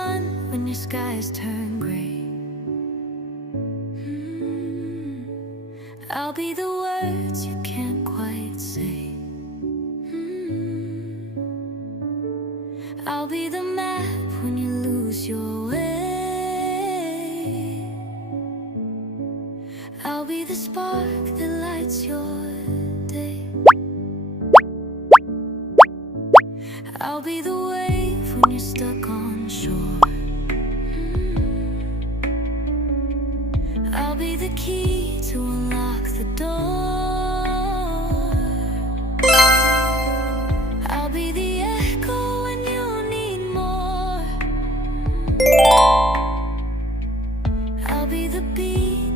sun when your skies turn gray. I'll be the words you can't quite say. I'll be the map when you lose your way. I'll be the spark that lights your day. I'll be the wave when you're stuck on shore. I'll be the key to unlock the door. I'll be the echo when you need more. I'll be the beat